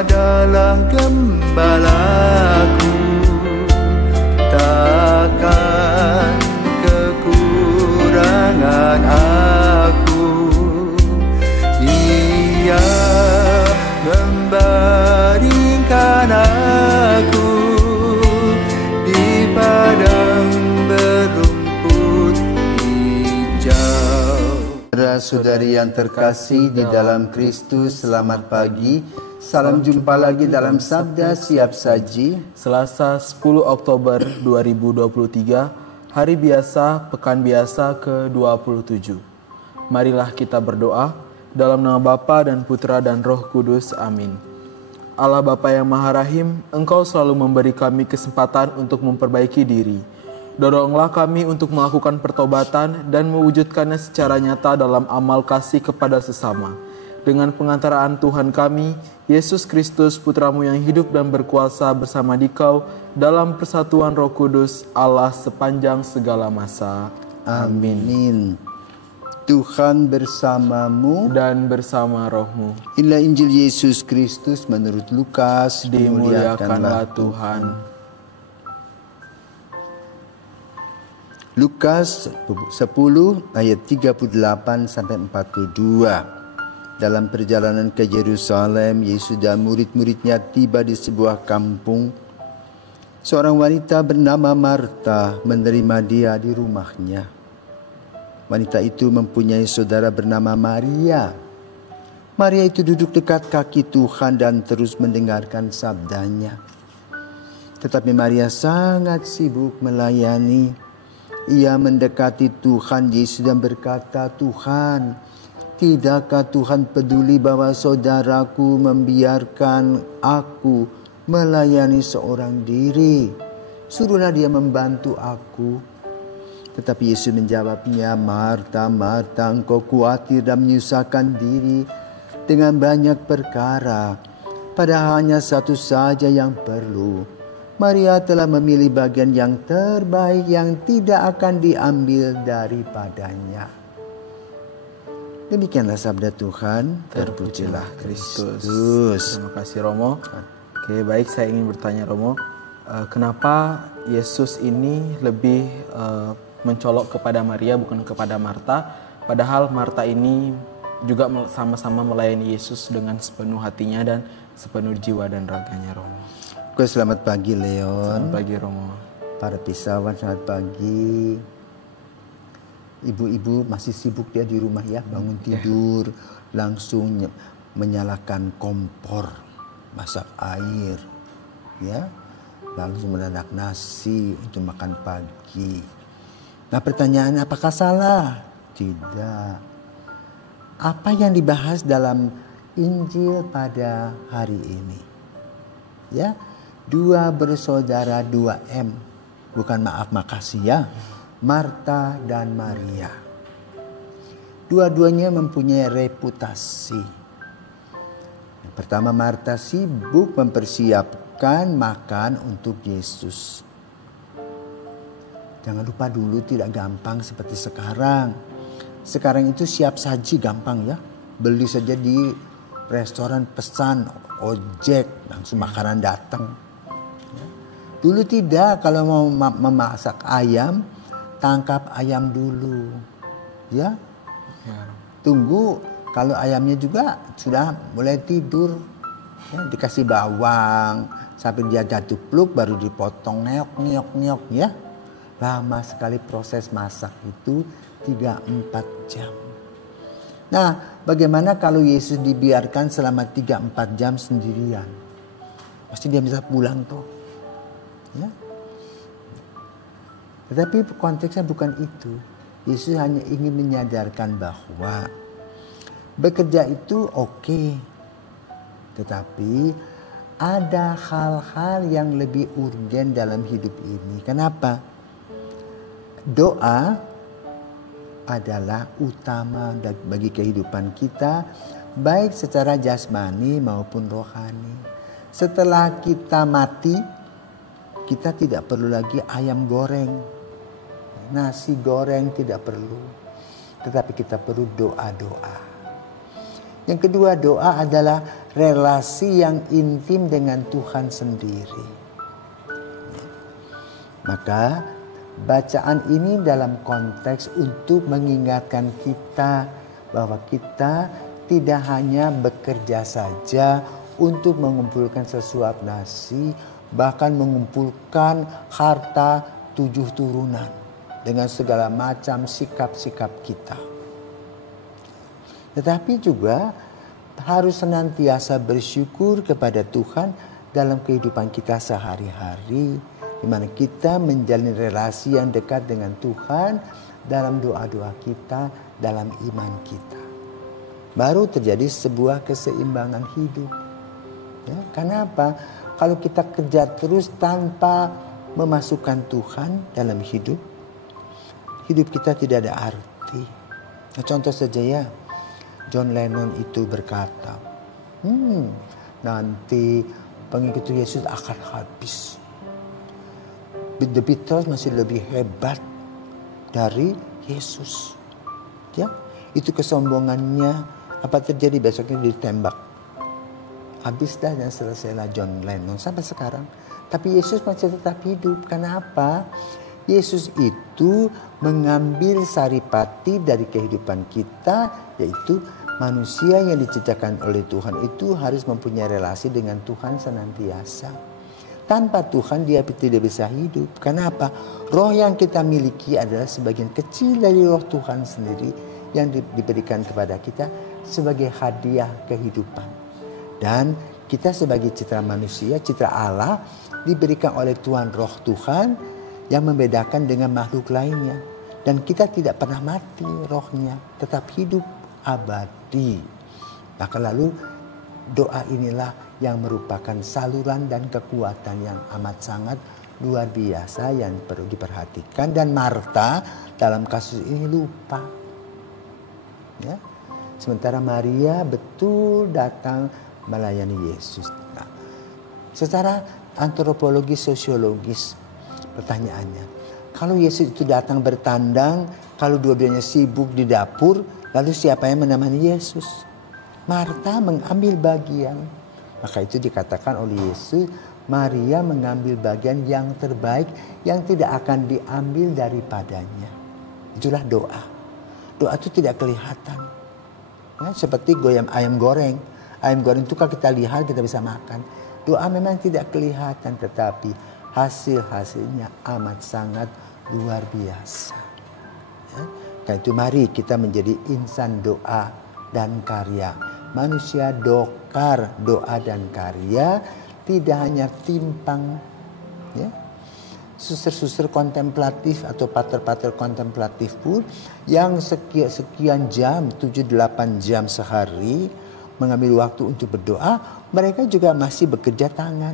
adalah gembalaku, takkan kekurangan aku. Ia membaringkan aku di padang berumput hijau. Saudara-saudari yang terkasih di dalam Kristus, selamat pagi. Salam jumpa lagi dalam Sabda Siap Saji. Selasa 10 Oktober 2023, hari biasa, pekan biasa ke-27. Marilah kita berdoa dalam nama Bapa dan Putra dan Roh Kudus. Amin. Allah Bapa yang Maha Rahim, Engkau selalu memberi kami kesempatan untuk memperbaiki diri. Doronglah kami untuk melakukan pertobatan dan mewujudkannya secara nyata dalam amal kasih kepada sesama. Dengan pengantaraan Tuhan kami, Yesus Kristus, Putramu yang hidup dan berkuasa bersama Dikau dalam persatuan Roh Kudus, Allah sepanjang segala masa. Amin. Tuhan bersamamu Dan bersama rohmu. Inilah Injil Yesus Kristus menurut Lukas. Dimuliakanlah Tuhan. Lukas 10 ayat 38 sampai 42. Dalam perjalanan ke Yerusalem, Yesus dan murid-muridnya tiba di sebuah kampung. Seorang wanita bernama Marta menerima dia di rumahnya. Wanita itu mempunyai saudara bernama Maria. Maria itu duduk dekat kaki Tuhan dan terus mendengarkan sabdanya. Tetapi Maria sangat sibuk melayani. Ia mendekati Tuhan Yesus dan berkata, "Tuhan, tidakkah Tuhan peduli bahwa saudaraku membiarkan aku melayani seorang diri? Suruhlah dia membantu aku." Tetapi Yesus menjawabnya, "Marta, Marta, engkau khawatir dan menyusahkan diri dengan banyak perkara. Padahal hanya satu saja yang perlu. Maria telah memilih bagian yang terbaik yang tidak akan diambil daripadanya." Demikianlah sabda Tuhan. Terpujilah Kristus. Terima kasih Romo. Oke, baik, saya ingin bertanya Romo, kenapa Yesus ini lebih mencolok kepada Maria bukan kepada Marta, padahal Marta ini juga sama-sama melayani Yesus dengan sepenuh hatinya dan sepenuh jiwa dan raganya, Romo. Oke, selamat pagi Leon. Selamat pagi Romo. Para pisawan, selamat pagi. Ibu-ibu masih sibuk dia di rumah ya, bangun tidur, langsung menyalakan kompor, masak air, ya, langsung menanak nasi untuk makan pagi. Nah, pertanyaannya, apakah salah? Tidak. Apa yang dibahas dalam Injil pada hari ini? Ya, dua bersaudara 2M, bukan maaf makasih ya. Marta dan Maria. Dua-duanya mempunyai reputasi. Yang pertama, Marta sibuk mempersiapkan makan untuk Yesus. Jangan lupa dulu tidak gampang seperti sekarang. Sekarang itu siap saji gampang ya. Beli saja di restoran, pesan, ojek, langsung makanan datang. Dulu tidak, kalau mau memasak ayam, tangkap ayam dulu, ya. Tunggu kalau ayamnya juga sudah mulai tidur, ya, dikasih bawang sampai dia jatuh pluk, baru dipotong ngeok ya. Lama sekali proses masak itu 3-4 jam. Nah, bagaimana kalau Yesus dibiarkan selama 3-4 jam sendirian? Pasti dia bisa pulang tuh, ya. Tetapi konteksnya bukan itu. Yesus hanya ingin menyadarkan bahwa bekerja itu oke. Tetapi ada hal-hal yang lebih urgen dalam hidup ini. Kenapa? Doa adalah utama bagi kehidupan kita, baik secara jasmani maupun rohani. Setelah kita mati, kita tidak perlu lagi ayam goreng. Nasi goreng tidak perlu, tetapi kita perlu doa-doa. Yang kedua, doa adalah relasi yang intim dengan Tuhan sendiri. Maka bacaan ini dalam konteks untuk mengingatkan kita bahwa kita tidak hanya bekerja saja untuk mengumpulkan sesuap nasi, bahkan mengumpulkan harta 7 turunan dengan segala macam sikap-sikap kita. Tetapi juga harus senantiasa bersyukur kepada Tuhan dalam kehidupan kita sehari-hari, di mana kita menjalin relasi yang dekat dengan Tuhan dalam doa-doa kita, dalam iman kita. Baru terjadi sebuah keseimbangan hidup. Ya, karena apa? Kalau kita kerja terus tanpa memasukkan Tuhan dalam hidup, hidup kita tidak ada arti. Nah, contoh saja ya, John Lennon itu berkata, nanti pengikut Yesus akan habis. The Beatles masih lebih hebat dari Yesus. Ya, itu kesombongannya. Apa terjadi? Besoknya ditembak. Habis dah dan selesailah John Lennon sampai sekarang. Tapi Yesus masih tetap hidup. Kenapa? Yesus itu mengambil saripati dari kehidupan kita, yaitu manusia yang diciptakan oleh Tuhan itu harus mempunyai relasi dengan Tuhan senantiasa. Tanpa Tuhan dia tidak bisa hidup. Kenapa? Roh yang kita miliki adalah sebagian kecil dari roh Tuhan sendiri yang diberikan kepada kita sebagai hadiah kehidupan. Dan kita sebagai citra manusia, citra Allah diberikan oleh Tuhan roh Tuhan yang membedakan dengan makhluk lainnya. Dan kita tidak pernah mati rohnya, tetap hidup abadi. Maka lalu doa inilah yang merupakan saluran dan kekuatan yang amat sangat luar biasa yang perlu diperhatikan. Dan Marta dalam kasus ini lupa. Ya. Sementara Maria betul datang melayani Yesus. Nah, secara antropologis sosiologis pertanyaannya, kalau Yesus itu datang bertandang, kalau dua-duanya sibuk di dapur, lalu siapa yang menemani Yesus? Marta mengambil bagian. Maka itu dikatakan oleh Yesus, Maria mengambil bagian yang terbaik yang tidak akan diambil daripadanya. Itulah doa. Doa itu tidak kelihatan. Ya, seperti ayam goreng. Ayam goreng itu kalau kita lihat kita bisa makan. Doa memang tidak kelihatan, tetapi hasil-hasilnya amat sangat luar biasa. Ya. Karena itu mari kita menjadi insan doa dan karya. Manusia dokar doa dan karya, tidak hanya timpang. Ya. Suster-suster kontemplatif atau pater-pater kontemplatif pun yang sekian jam, 7-8 jam sehari mengambil waktu untuk berdoa, mereka juga masih bekerja tangan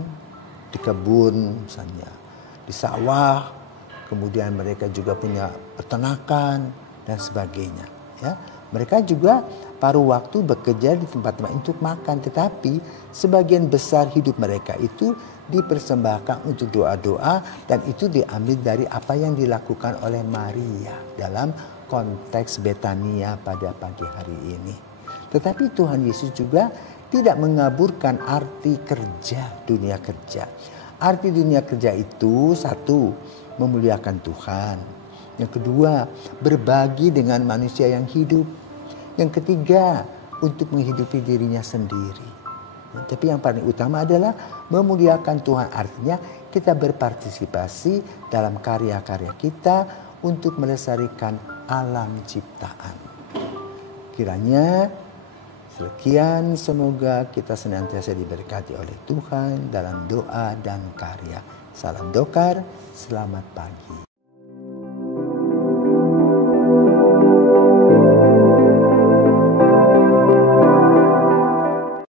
di kebun misalnya, di sawah, kemudian mereka juga punya peternakan dan sebagainya. Ya. Mereka juga paruh waktu bekerja di tempat-tempat untuk makan. Tetapi sebagian besar hidup mereka itu dipersembahkan untuk doa-doa. Dan itu diambil dari apa yang dilakukan oleh Maria dalam konteks Betania pada pagi hari ini. Tetapi Tuhan Yesus juga tidak mengaburkan arti kerja, dunia kerja. Arti dunia kerja itu satu, memuliakan Tuhan. Yang kedua, berbagi dengan manusia yang hidup. Yang ketiga, untuk menghidupi dirinya sendiri. Tapi yang paling utama adalah memuliakan Tuhan. Artinya kita berpartisipasi dalam karya-karya kita untuk melestarikan alam ciptaan. Kiranya sekian, semoga kita senantiasa diberkati oleh Tuhan dalam doa dan karya. Salam dokar, selamat pagi.